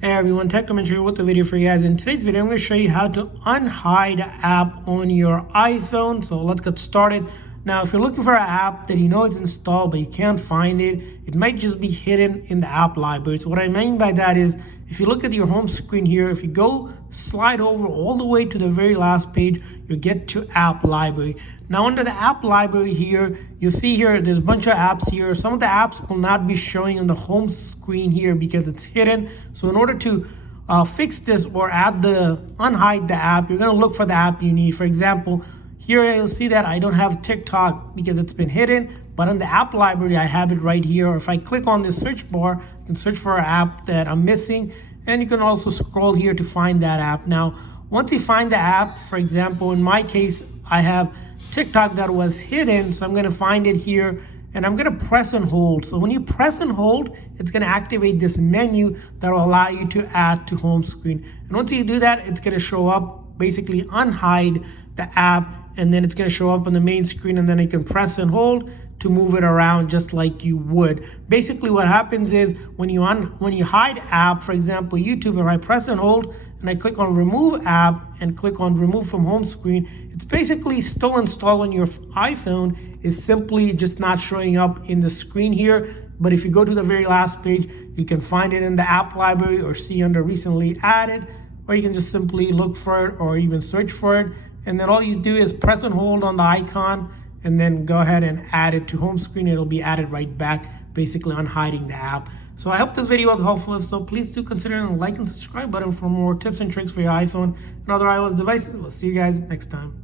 Hey everyone, Tech here with a video for you guys. In today's video, I'm going to show you how to unhide an app on your iPhone. So let's get started. Now, if you're looking for an app that you know it's installed but you can't find it, it might just be hidden in the app library. So what I mean by that is, if you look at your home screen here, if you go slide over all the way to the very last page, you'll get to app library. Now under the app library here, you'll see here there's a bunch of apps here. Some of the apps will not be showing on the home screen here because it's hidden. So in order to fix this or unhide the app, you're going to look for the app you need. For example, here you'll see that I don't have TikTok because it's been hidden, but in the app library I have it right here. Or if I click on this search bar, I can search for an app that I'm missing, and you can also scroll here to find that app. Now once you find the app, for example in my case I have TikTok that was hidden, so I'm going to find it here and I'm going to press and hold. So when you press and hold, it's going to activate this menu that will allow you to add to home screen. And once you do that, it's going to show up, basically unhide the app, and then it's going to show up on the main screen, and then you can press and hold to move it around just like you would. Basically what happens is when you hide app, for example YouTube, if I press and hold and I click on remove app and click on remove from home screen, it's basically still installed on your iPhone. It's simply just not showing up in the screen here. But if you go to the very last page, you can find it in the app library or see under recently added, or you can just simply look for it or even search for it. And then all you do is press and hold on the icon and then go ahead and add it to home screen. It'll be added right back, basically unhiding the app. So I hope this video was helpful. If so, please do consider hitting the like and subscribe button for more tips and tricks for your iPhone and other iOS devices. We'll see you guys next time.